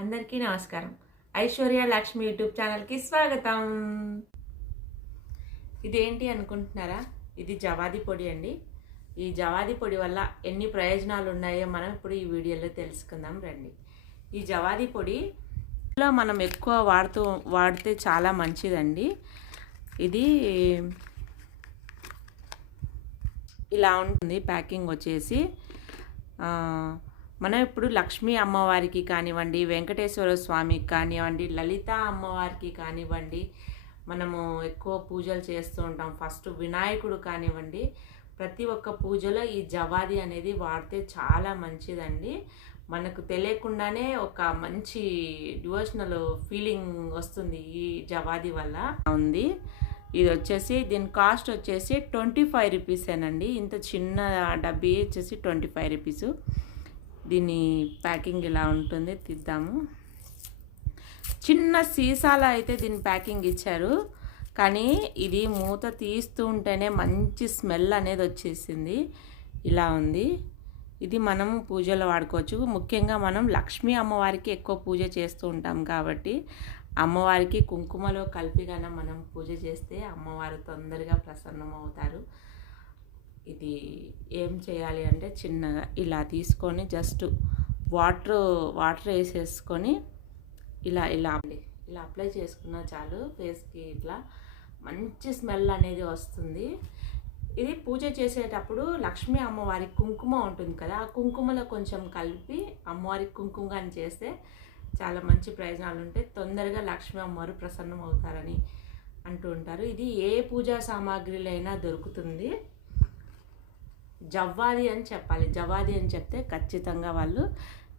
అందరికీ నమస్కారం. ఐశ్వర్య లక్ష్మి యూట్యూబ్ ఛానల్కి స్వాగతం. ఇదేంటి అనుకుంటున్నారా? ఇది జవాది పొడి అండి. ఈ జవాది పొడి వల్ల ఎన్ని ప్రయోజనాలు ఉన్నాయో మనం ఇప్పుడు ఈ వీడియోలో తెలుసుకుందాం రండి. ఈ జవాది పొడి మనం ఎక్కువ వాడితే చాలా మంచిదండి. ఇది ఇలా ఉంటుంది ప్యాకింగ్ వచ్చేసి. మనం ఇప్పుడు లక్ష్మీ అమ్మవారికి కానివ్వండి, వెంకటేశ్వర స్వామికి కానివ్వండి, లలిత అమ్మవారికి కానివ్వండి, మనము ఎక్కువ పూజలు చేస్తూ ఉంటాం. ఫస్ట్ వినాయకుడు కానివ్వండి, ప్రతి ఒక్క పూజలో ఈ జవాది అనేది వాడితే చాలా మంచిదండి. మనకు తెలియకుండానే ఒక మంచి డివోషనల్ ఫీలింగ్ వస్తుంది ఈ జవాది వల్ల ఉంది. ఇది వచ్చేసి దీని కాస్ట్ వచ్చేసి 25 రూపీసేనండి. ఇంత చిన్న డబ్బీ వచ్చేసి 25 రూపీసు. దీని ప్యాకింగ్ ఇలా ఉంటుంది, తీద్దాము. చిన్న సీసాలో అయితే దీని ప్యాకింగ్ ఇచ్చారు, కానీ ఇది మూత తీస్తూ ఉంటేనే మంచి స్మెల్ అనేది వచ్చేసింది. ఇలా ఉంది. ఇది మనం పూజలో వాడుకోవచ్చు. ముఖ్యంగా మనం లక్ష్మీ అమ్మవారికి ఎక్కువ పూజ చేస్తూ ఉంటాం కాబట్టి అమ్మవారికి కుంకుమలో కలిపిగానే మనం పూజ చేస్తే అమ్మవారు తొందరగా ప్రసన్నం అవుతారు. ఇది ఏం చేయాలి అంటే చిన్నగా ఇలా తీసుకొని జస్ట్ వాటర్ వేసేసుకొని ఇలా ఇలా అప్లై చేసుకున్నా చాలు. ఫేస్కి ఇట్లా మంచి స్మెల్ అనేది వస్తుంది. ఇది పూజ చేసేటప్పుడు లక్ష్మీ అమ్మవారికి కుంకుమ ఉంటుంది కదా, ఆ కుంకుమలో కొంచెం కలిపి అమ్మవారికి కుంకుమగాని చేస్తే చాలా మంచి ప్రయోజనాలు ఉంటాయి. తొందరగా లక్ష్మీ అమ్మవారు ప్రసన్నం అవుతారని అంటూ ఉంటారు. ఇది ఏ పూజా సామాగ్రిలైనా దొరుకుతుంది. జవ్వాది అని చెప్పాలి. జవాది అని చెప్తే ఖచ్చితంగా వాళ్ళు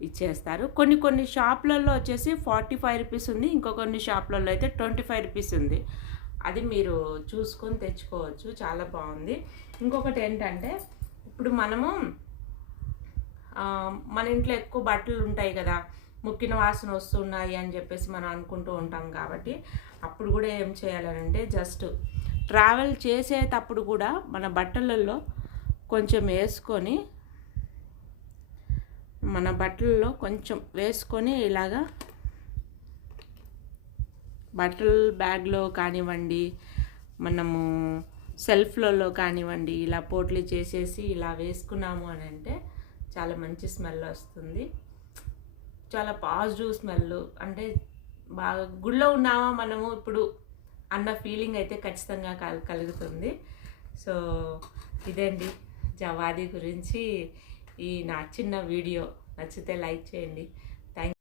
ఇచ్చేస్తారు. కొన్ని షాపులలో వచ్చేసి 45 రూపీస్ ఉంది, కొన్ని షాపులలో అయితే 25 రూపీస్ ఉంది. అది మీరు చూసుకొని తెచ్చుకోవచ్చు. చాలా బాగుంది. ఇంకొకటి ఏంటంటే, ఇప్పుడు మనము మన ఇంట్లో ఎక్కువ బట్టలు ఉంటాయి కదా, ముక్కిన వాసన వస్తున్నాయి అని చెప్పేసి మనం అనుకుంటూ ఉంటాం. కాబట్టి అప్పుడు కూడా ఏం చేయాలంటే, జస్ట్ ట్రావెల్ చేసేటప్పుడు కూడా మన బట్టలలో కొంచెం వేసుకొని, మన బట్టలలో కొంచెం వేసుకొని ఇలాగా బట్టల బ్యాగ్లో కానివ్వండి, మనము సెల్ఫ్లలో కానివ్వండి, ఇలా పోట్లీ చేసేసి ఇలా వేసుకున్నాము అని అంటే చాలా మంచి స్మెల్ వస్తుంది. చాలా పాజిటివ్ స్మెల్, అంటే బాగా గుళ్ళో ఉన్నామా మనము ఇప్పుడు అన్న ఫీలింగ్ అయితే ఖచ్చితంగా కలుగుతుంది. సో ఇదండి జవాది గురించి ఈ నా చిన్న వీడియో. నచ్చితే లైక్ చేయండి. థ్యాంక్